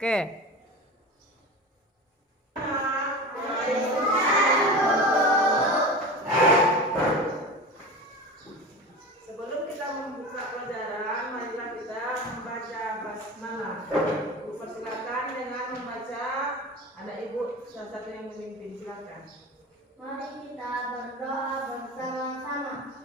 Oke. Sebelum kita membuka pelajaran, marilah kita membaca basmalah. Ibu persilakan dengan membaca. Ada ibu salah satu yang memimpin, silakan. Mari kita berdoa bersama-sama.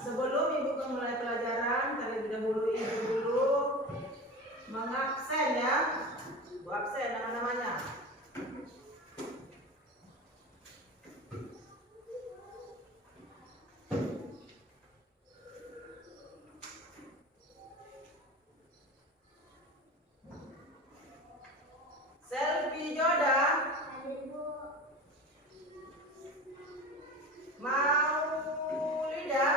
Sebelum ibu memulai pelajaran, terlebih dahulu ibu dulu mengabsen ya. Ibu absen nama-namanya. Selvi Joda, Maulida,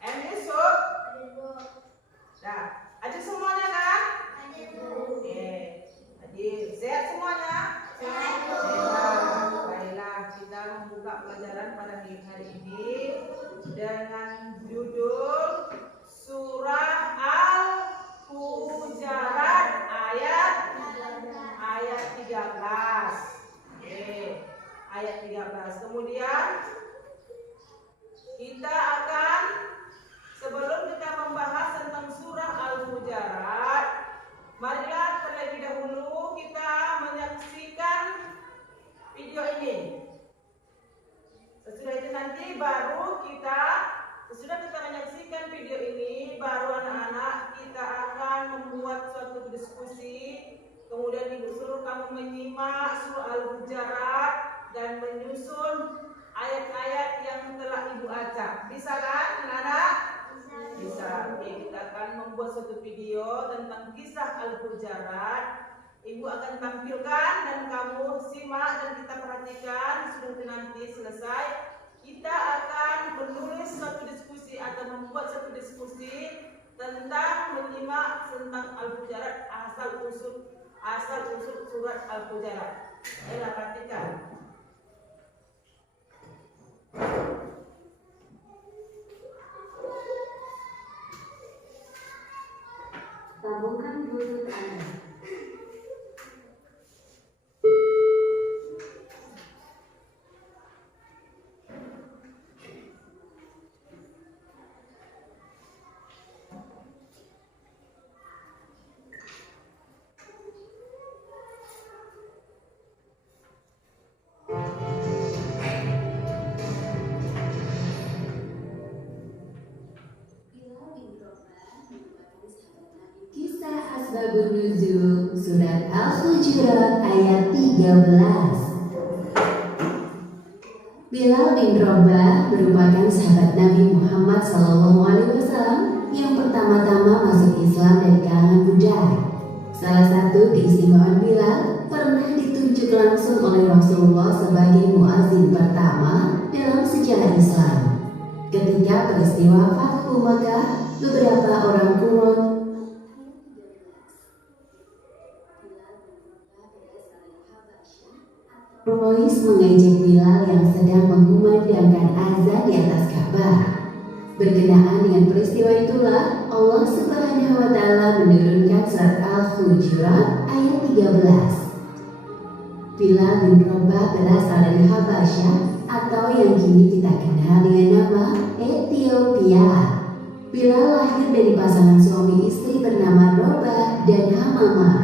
and Yusuf. Nah, adik semuanya kan? Oke. Adik sehat semuanya? Sehat. Baiklah, kita membuka pelajaran pada hari ini dengan judul Surah Al-Hujurat ayat 13. Oke, ayat 13. Kemudian kita akan, sebelum kita membahas tentang surah Al-Hujurat, marilah terlebih dahulu kita menyaksikan video ini. Sesudah itu nanti baru kita, sesudah kita menyaksikan video ini, baru anak-anak kita akan membuat suatu diskusi. Kemudian ibu suruh kamu menyimak surah Al-Hujurat dan menyusun ayat-ayat yang telah ibu acak. Bisa kan anak-anak? Bisa. Oke, kita akan membuat suatu video tentang kisah Al-Hujurat. Ibu akan tampilkan dan kamu simak dan kita perhatikan. Sudah nanti selesai, kita akan menulis suatu diskusi atau membuat suatu diskusi tentang menyimak tentang Al-Hujurat, asal usul surat Al-Hujurat. Ayolah perhatikan. Tabungkan Bluetooth Anda. Kisah Asbabun Nuzul Surat Al-Hujurat ayat 13. Bilal bin Rabah merupakan sahabat Nabi Muhammad SAW yang pertama-tama masuk Islam dari kalangan budak. Salah satu keistimewaan Bilal pernah ditunjuk langsung oleh Rasulullah sebagai muazin pertama dalam sejarah Islam. Ketika peristiwa Fathu Makkah, beberapa orang Quraisy mengejek Bilal yang sedang mengumandangkan azan di atas Ka'bah. Berkenaan dengan peristiwa itulah Allah Subhanahu wa Ta'ala menurunkan surat Al-Hujurat ayat 13. Bilal bin Rabah berasal dari Habasyah atau yang kini kita kenal dengan nama Ethiopia. Bilal lahir dari pasangan suami istri bernama Rabah dan Hamamah.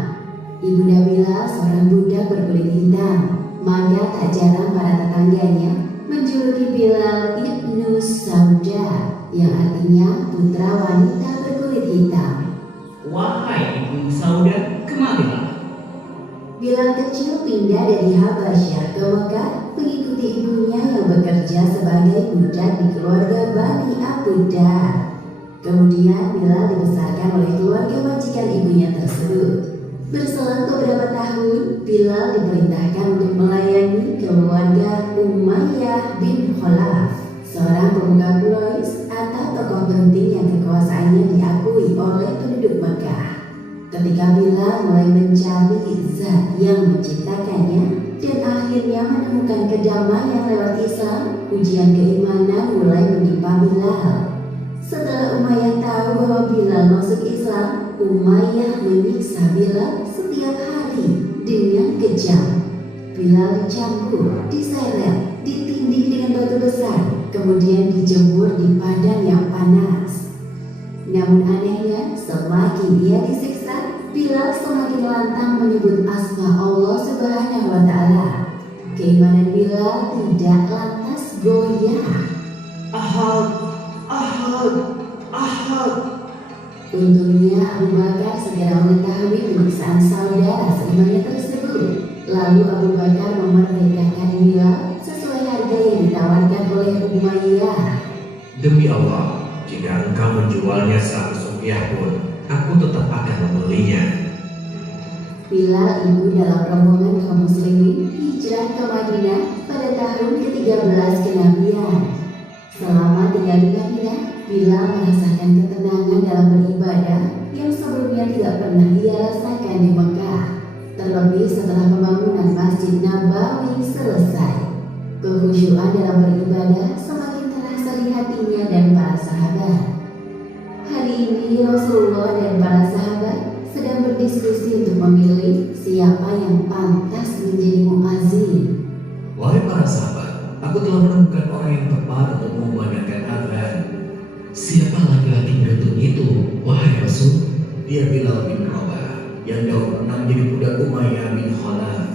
Ibunda Bilal seorang budak berkulit hitam, maka tak jarang para tetangganya menjuluki Bilal Ibnu Sauda, yang artinya putra wanita berkulit hitam. Wahai Ibu Sauda, kemarilah. Bilal kecil pindah dari Habasyah ke Mekah mengikuti ibunya yang bekerja sebagai budak di keluarga Bani Abu Dar. Kemudian Bilal dibesarkan oleh keluarga majikan ibunya tersebut. Berselang beberapa tahun, Bilal diperintahkan untuk melayani keluarga Umayyah bin Khalaf, seorang pemuka Quraisy atau tokoh penting yang kekuasaannya diakui oleh penduduk Mekah. Ketika Bilal mulai mencari zat yang menciptakannya dan akhirnya menemukan kedamaian lewat Islam, ujian keimanan mulai menimpa Bilal. Setelah Umayyah tahu bahwa Bilal masuk Islam, Umayyah menyiksa Bilal setiap hari dengan kejam. Bilal dicambuk, diseret, ditindih dengan batu besar, kemudian dijemur di padang yang panas. Namun anehnya, semakin ia disiksa, Bilal semakin lantang menyebut asma Allah Subhanahu wa Ta'ala. Keimanan Bilal tidak lantas goyah. Ahad, Ahad, Ahad. Untungnya Abu Bakar segera mengetahui penyiksaan saudara seimannya tersebut. Lalu Abu Bakar memerdekakan Bilal sesuai harga yang ditawarkan oleh Umayyah. Demi Allah, jika engkau menjualnya 100 rupiah pun, aku tetap akan membelinya. Bilal ibu dalam rombongan kaum muslimin hijrah ke Madinah pada tahun ke-13 kenabian. Selama tinggal di Madinah, Bilal merasakan ketenangan dalam beribadah yang sebelumnya tidak pernah ia rasakan di Mekah. Terlebih setelah pembangunan Masjid Nabawi selesai, kekhusyuan dalam beribadah semakin terasa di hatinya dan para sahabat. Hari ini Rasulullah dan para sahabat sedang berdiskusi untuk memilih siapa yang pantas menjadi muazzin. Wahai para sahabat, aku telah menemukan orang yang tepat untuk memandangkan adzan. Siapa laki-laki beruntung itu, wahai Rasul? Dia Bilal bin Rabah, yang jauh pernah menjadi budak Umayyah bin Khalaf.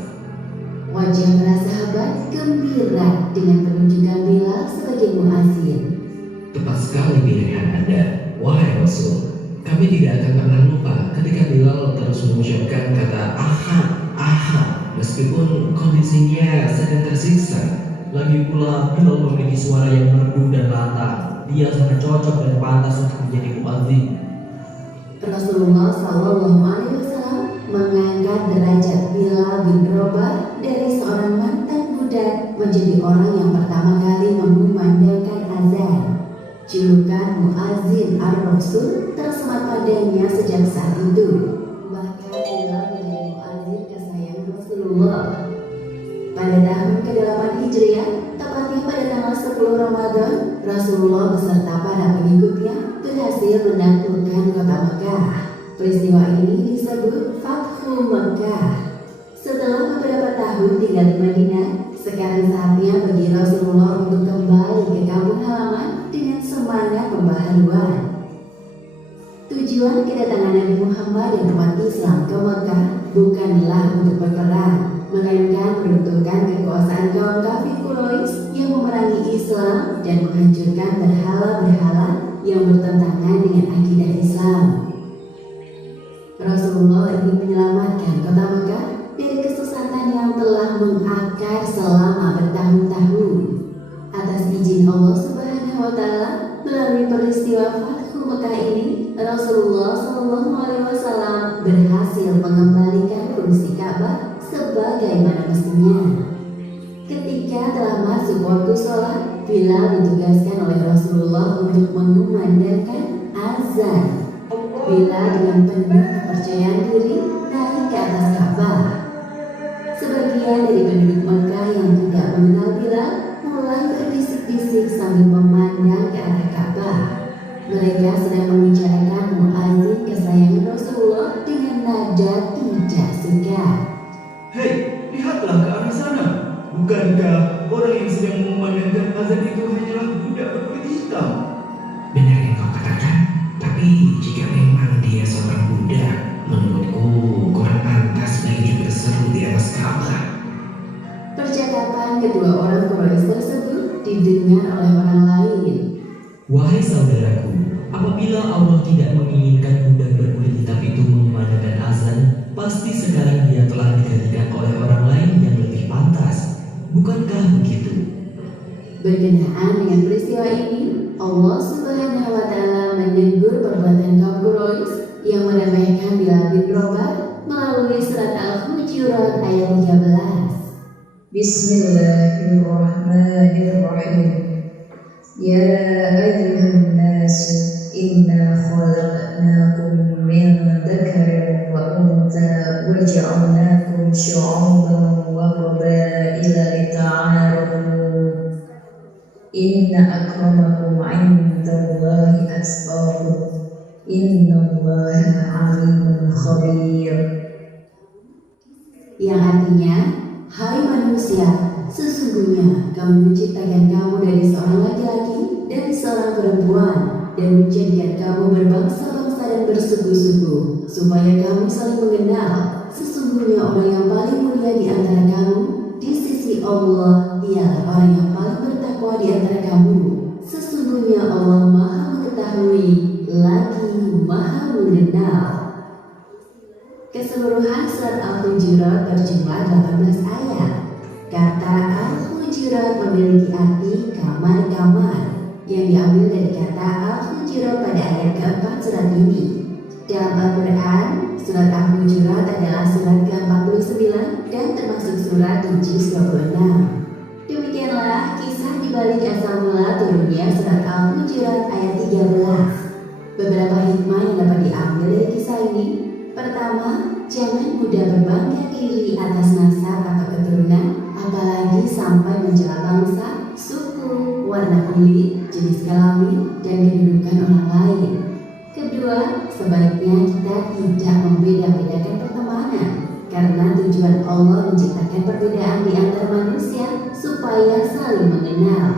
Wajah para sahabat gembira dengan penunjukan Bilal sebagai muazzin. Tepat sekali pilihan Anda, wahai Rasul. Kami tidak akan pernah lupa ketika Bilal terus mengucapkan kata ahad, ahad, meskipun kondisinya sedang tersiksa. Lagi pula Bilal memiliki suara yang merdu dan lantang. Dia sangat cocok dan pantas untuk menjadi muadzin. Rasulullah SAW mengangkat derajat Bilal bin Rabah dari seorang mantan budak menjadi orang yang pertama kali mengumandangkan azan. Julukan muazzin ar-Rasul tersemat padanya sejak saat itu. Bahkan Bilal menjadi muazzin kesayangan Rasulullah. Pada tahun ke-8 Hijriah, tepatnya pada tanggal 10 Ramadan, Rasulullah beserta para pengikutnya berhasil menaklukkan kota Mekah. Peristiwa ini disebut Fathu Mekah. Setelah beberapa tahun tinggal di Madinah, sekarang saatnya bagi Rasulullah untuk kembali ke kampung halaman dengan semangat pembaharuan. Tujuan kedatangan Nabi Muhammad dan umat Islam ke Mekah bukanlah untuk berperang, melainkan meruntuhkan kekuasaan kaum kafir Quraisy yang memerangi Islam dan menghancurkan berhala-berhala yang bertentangan dengan akidah Islam. Rasulullah ingin menyelamatkan kota Mekah dari kesesatan yang telah mengakar selama bertahun-tahun. Atas izin Allah Subhanahu wa Ta'ala, melalui peristiwa Fathu Mekah ini, Rasulullah SAW berhasil mengembalikan fungsi Ka'bah sebagaimana mestinya. Ketika telah masuk waktu sholat, Bilal ditugaskan oleh Rasulullah untuk mengumandangkan azan. Bilal dengan penuh kepercayaan diri naik ke atas Ka'bah. Sebagian dari penduduk Mekah yang tidak mengenal Bilal mulai berbisik-bisik sambil memandang ke arah Ka'bah. Mereka sedang membicarakan muazzin kesayangan Rasulullah dengan nada tidak suka. Hei, lihatlah ke orang yang sedang mengumandangkan azan itu hanyalah budak berkulit hitam. Benar yang kau katakan, tapi jika memang dia seorang budak, menurutku kurang pantas bagi berseru di atas Ka'bah. Percakapan kedua orang Quraisy tersebut didengar oleh orang lain. Wahai saudaraku, apabila Allah tidak menginginkan budak berkulit hitam itu mengumandangkan azan, pasti sekarang dia telah digantikan oleh orang lain yang lebih pantas. Bukankah begitu? Berkenaan dengan peristiwa ini, Allah Subhanahu wa Ta'ala menegur perbuatan kaum Quraisy yang meremehkan Bilal bin Rabah melalui surat Al-Hujurat ayat 13. Bismillahirrahmanirrahim. Ya ayyuhan nas, inna khalaqnakum min dzakarin wa untha wa ja'alnakum syu'uban wa qabaila lita'arafu. Inna akramakum 'indallahi atqakum. Innallaha 'alimun khabir. Yang artinya, hai manusia, sesungguhnya kami menciptakan kamu dari seorang laki-laki dan seorang perempuan dan menjadikan kamu berbangsa-bangsa dan bersuku-suku supaya kamu saling mengenal. Sesungguhnya orang yang paling mulia di antara kamu di sisi Allah ialah orang yang paling bertakwa di antara kamu. Sesungguhnya Allah Maha mengetahui lagi Maha mengenal. Keseluruhan surat Al-Hujurat berjumlah 18 ayat. Kata Al-Hujurat memiliki arti kamar-kamar yang diambil dari kata Al-Hujurat pada ayat keempat surat ini. Dalam Al-Quran, surat Al-Hujurat adalah surat ke-49 dan termasuk surat di juz 26. Demikianlah kisah dibalik asal mula turunnya surat Al-Hujurat ayat 13. Beberapa hikmah yang dapat diambil dari kisah ini. Pertama, jangan mudah berbangga diri atas nasab atau keturunan, apalagi sampai mencela bangsa, suku, warna kulit, jenis kelamin, dan kedudukan orang lain. Kedua, sebaiknya kita tidak membeda-bedakan pertemanan, karena tujuan Allah menciptakan perbedaan di antara manusia supaya saling mengenal.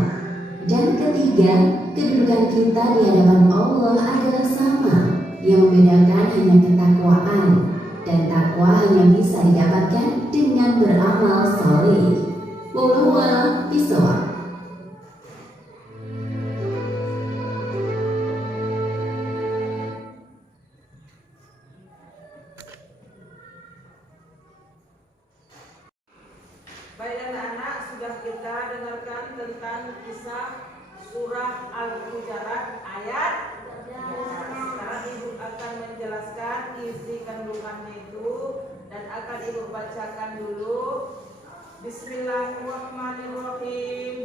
Dan ketiga, kedudukan kita di hadapan Allah adalah sama. Yang membedakan hanya ketakwaan, dan takwa hanya bisa didapatkan dengan beramal soleh. Wallahu a'lam bishawab. Baik anak-anak, sudah kita dengarkan tentang kisah surah Al-Hujurat ayat. Sekarang ibu akan menjelaskan isi kandungannya itu dan akan ibu bacakan dulu. Bismillahirrahmanirrahim.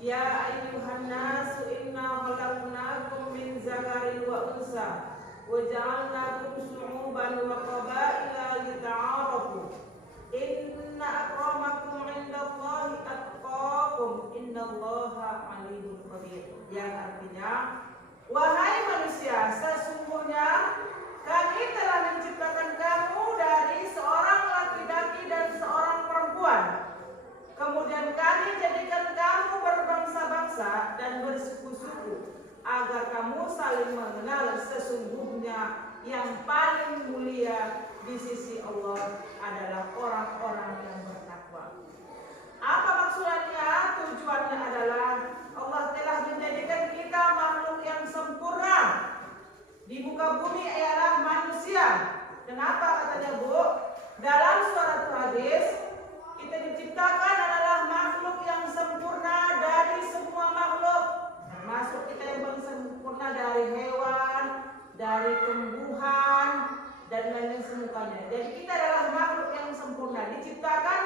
Ya ayyuhan nasu inna khalaqnakum min zakarin wa unsa wa ja'alnakum syu'uban wa qabaila lita'arafu. Inna akramakum 'indallahi atqakum. Innallaha 'alimun khabir. Yang artinya, wahai manusia, sesungguhnya kami telah menciptakan kamu dari seorang laki-laki dan seorang perempuan. Kemudian kami jadikan kamu berbangsa-bangsa dan bersuku-suku agar kamu saling mengenal. Sesungguhnya yang paling mulia di sisi Allah adalah orang-orang yang bertakwa. Apa maksudnya? Tujuannya adalah Allah telah menjadikan kita makhluk yang sempurna di muka bumi ialah manusia. Kenapa katanya Bu? Dalam suatu hadis kita diciptakan adalah makhluk yang sempurna dari semua makhluk, termasuk kita yang paling sempurna dari hewan, dari tumbuhan dan lain-lain semuanya. Jadi kita adalah makhluk yang sempurna, diciptakan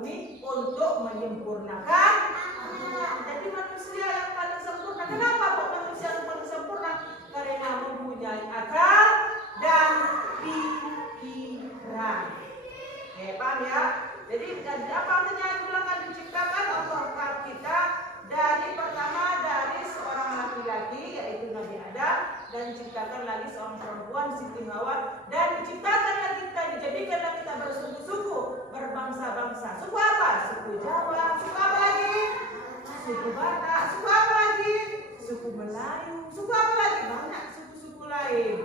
bumi untuk menyempurnakan akhlak. Jadi manusia yang paling sempurna. Kenapa kok manusia yang paling sempurna? Karena mempunyai akal dan pikiran. Paham ya? Jadi apa artinya yang bilang diciptakan Allah kita dari pertama dari seorang laki-laki yaitu Nabi Adam, dan diciptakan lagi seorang perempuan Siti Hawa, dan diciptakanlah kita, dijadikanlah kita bersuku-suku, berbangsa-bangsa. Suku apa? Suku Jawa. Suku apa lagi? Suku Batak. Suku apa lagi? Suku Melayu. Suku apa lagi? Banyak suku-suku lain.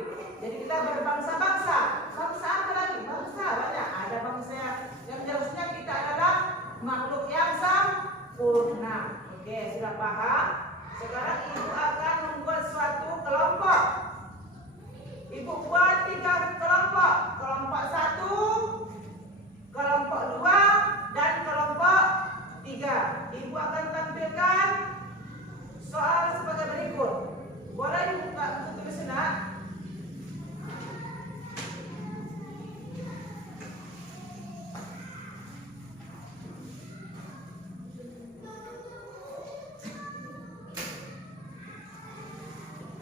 Jadi kita berbangsa-bangsa. Bangsa apa lagi? Bangsa banyak. Ada bangsa yang jelasnya kita adalah makhluk yang sempurna. Oke, sudah paham? Sekarang ibu akan membuat suatu kelompok. Ibu buat 3 kelompok. Kelompok 1, kelompok 2, dan kelompok 3. Ibu akan tampilkan soal sebagai berikut. Boleh dibuka buku tulis nak?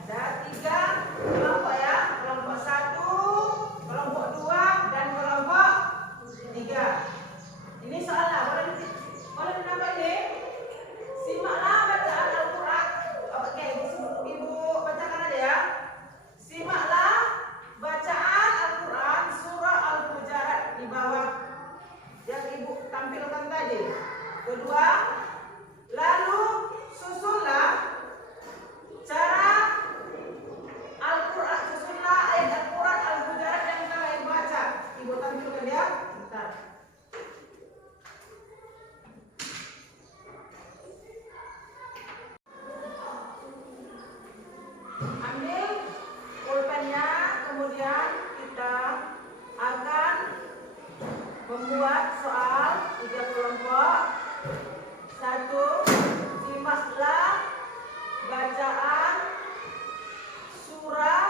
Ada 3 kelompok ya, kelompok 1, kelompok 2, dan kelompok 3. Ini soalnya boleh dinampak ini. Simaklah bacaan Al-Quran. Oke, ibu bacakan aja ya. Simaklah bacaan Al-Quran surah Al-Hujurat di bawah yang ibu tampilkan tadi. Kedua, lalu susunlah cara Al-Quran, susunlah ayat Al-Quran Al-Hujurat yang telah ibu baca. Ibu tampilkan ya. Bentar. Ambil pulpennya, kemudian kita akan membuat soal 3 kelompok. 1, simaklah bacaan surah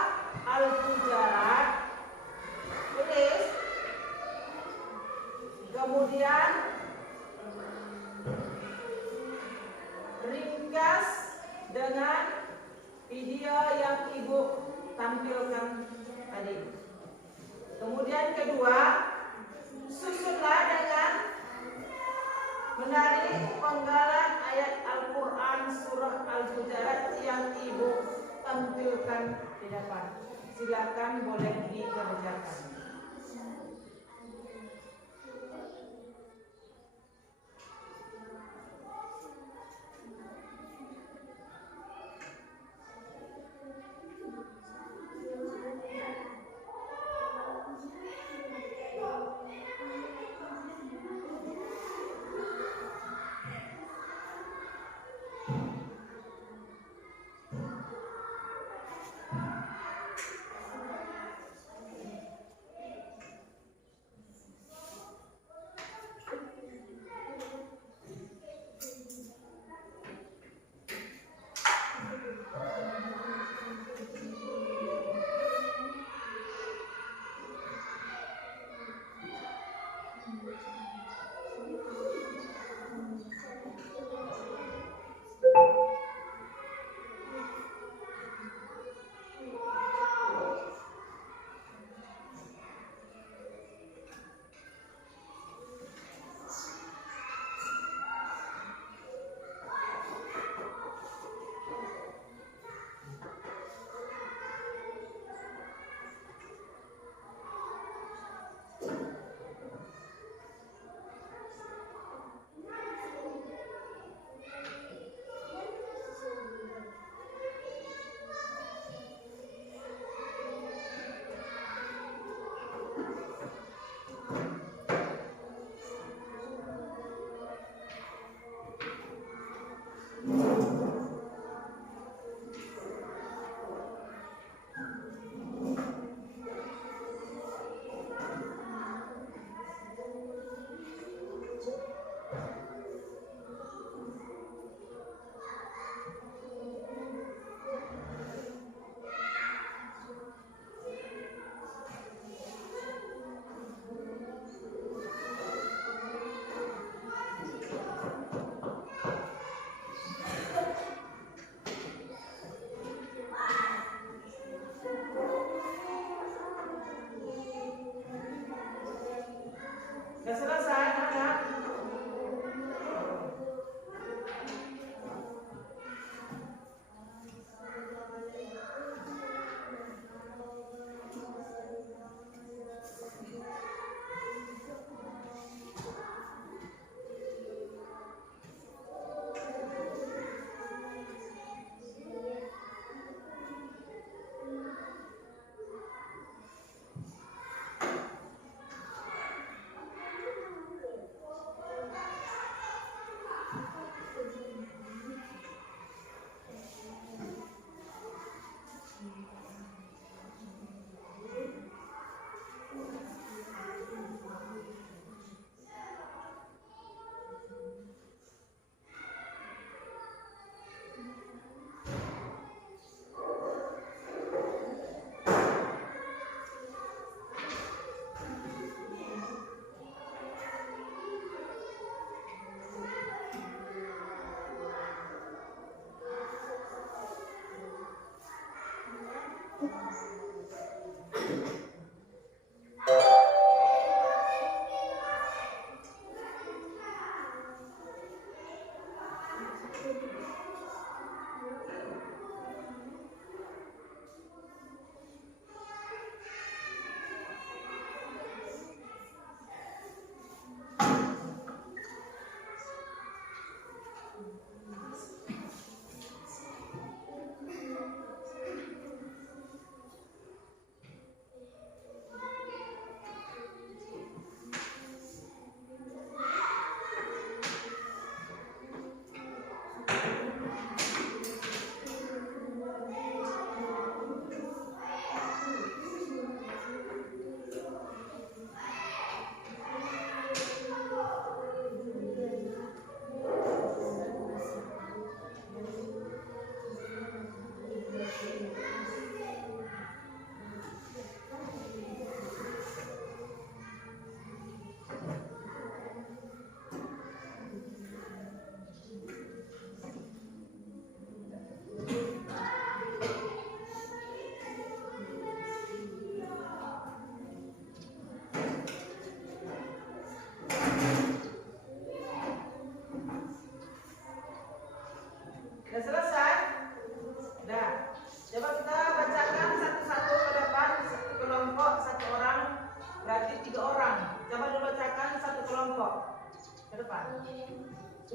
Al-Hujurat. Tulis. Kemudian ringkas dengan video yang ibu tampilkan tadi. Kemudian kedua, susunlah dengan menarik penggalan ayat Al-Quran surah Al-Hujurat yang ibu tampilkan di depan. Silakan boleh dikerjakan.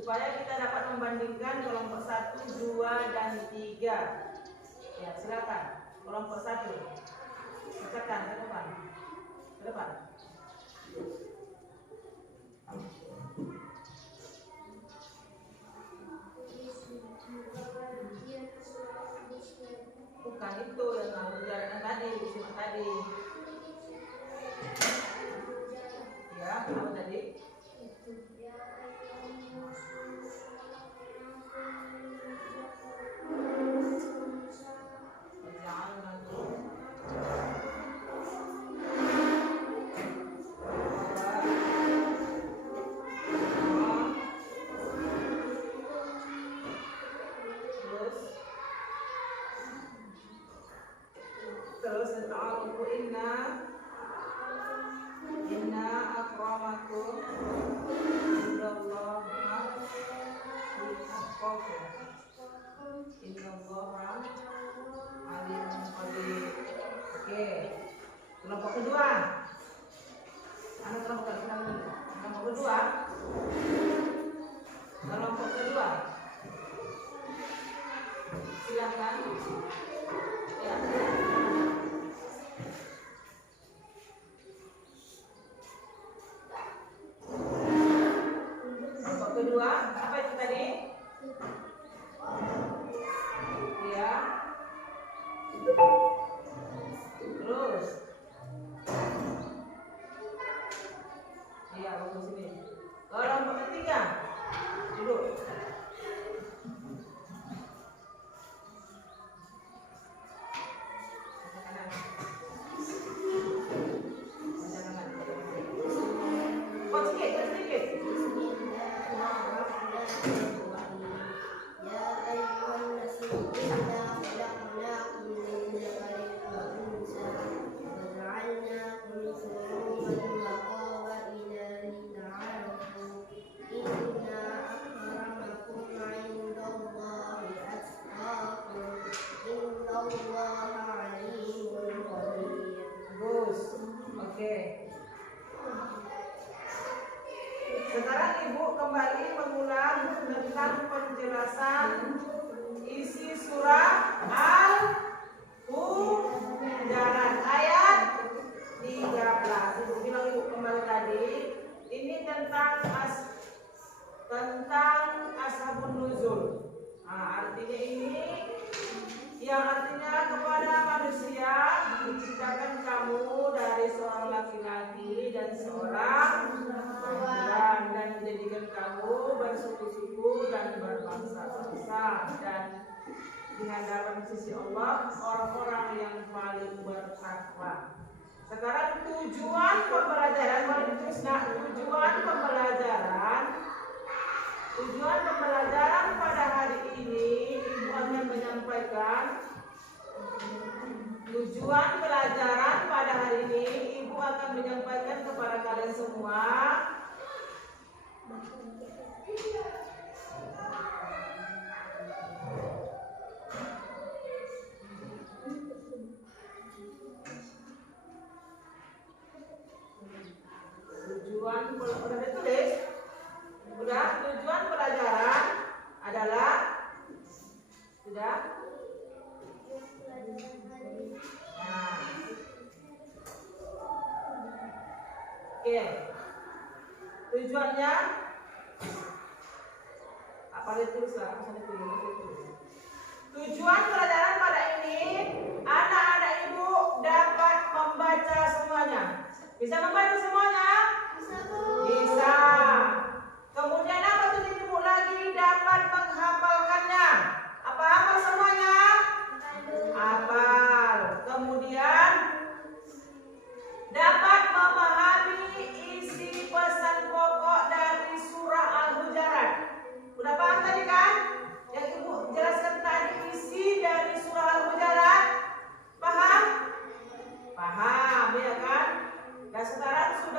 supaya kita dapat membandingkan kelompok 1, 2, dan 3. Ya, silakan. Kelompok 1. Bacakan ke depan. Ke depan. Bukan itu yang kamu jalan tadi, istilah tadi. Ya, apa tadi? Terus ta'arufu inna akramakum indallaha atqakum. Innallaha alimun qadir. Oke. Kelompok kedua. Kelompok kedua. Kelompok kedua. Silakan. Ya. Kelompok kedua, apa itu tadi? Ya. Terus. Iya, bagus ini. Kelompok ketiga. Duduk. Sekarang Ibu kembali mengulang tentang penjelasan isi surah Al-Hujurat ayat 13. Ibu bilang Ibu kembali tadi, ini tentang ashabun nuzul. Nah, artinya ini yang artinya kepada manusia diciptakan kamu dari seorang laki-laki dan seorang perempuan dan menjadikan kamu bersuku-suku dan berbangsa-bangsa dan di hadapan sisi Allah orang-orang yang paling bertakwa. Sekarang tujuan pembelajaran pada hari ini Ibu akan menyampaikan kepada kalian semua udah ditulis? Udah, tujuan pelajaran adalah sudah? Nah. Oke. Tujuannya apa ditulis lah, tulis. Tujuan pelajaran pada ini anak-anak Ibu dapat membaca semuanya. Bisa membaca semuanya? Bisa. Kemudian apa tuh Ibu lagi dapat menghafalkannya? Apa hafal semuanya? Hafal. Kemudian dapat memahami isi pesan pokok dari surah Al-Hujurat. Udah paham tadi kan? Yang Ibu jelaskan tadi isi dari surah Al-Hujurat. Paham? Paham ya kan? Dan sekarang sudah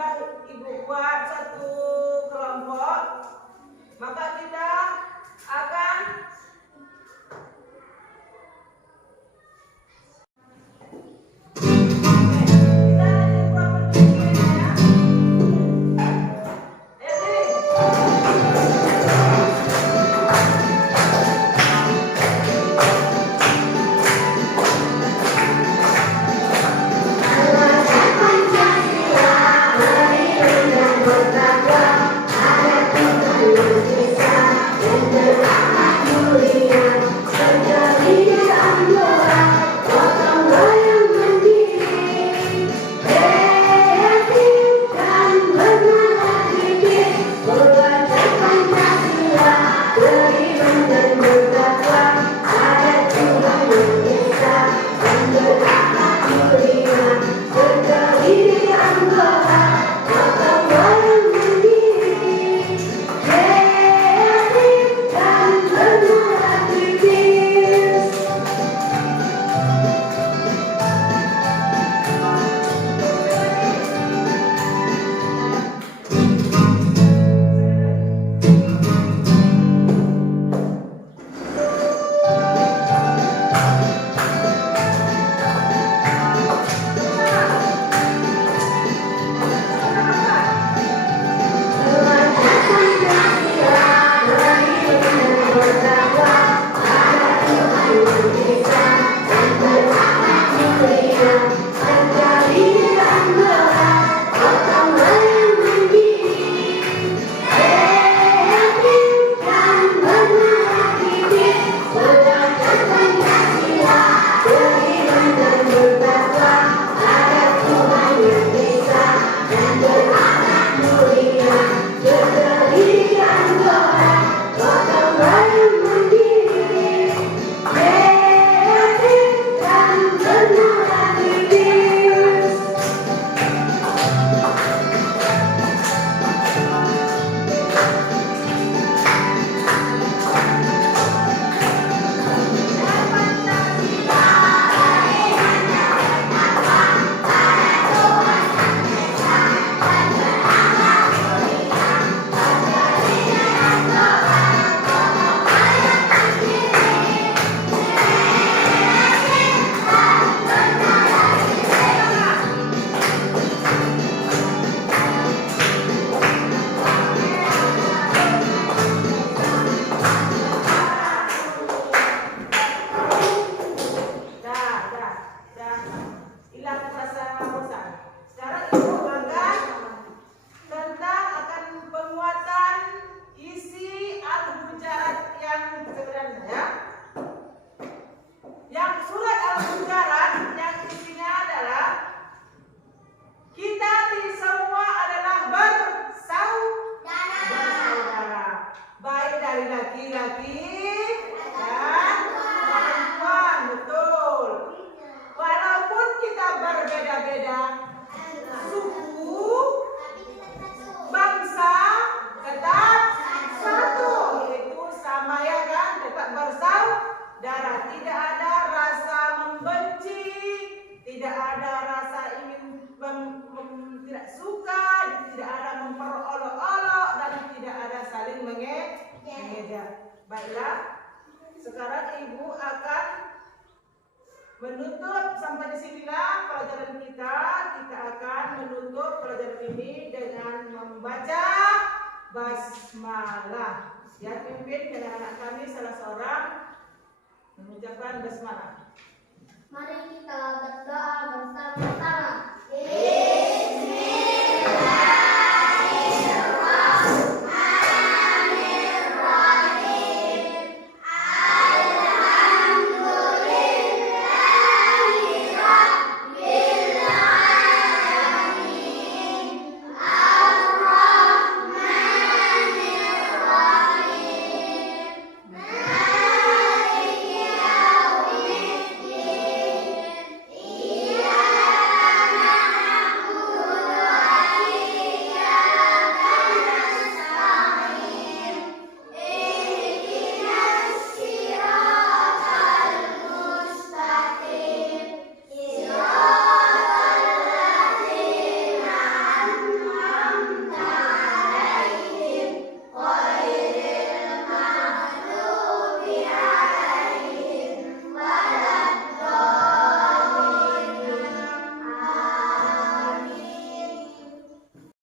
Baiklah, sekarang Ibu akan menutup sampai di sinilah pelajaran kita. Kita akan menutup pelajaran ini dengan membaca basmalah. Ya, pimpin dengan anak kami salah seorang mengucapkan basmalah. Mari kita berdoa.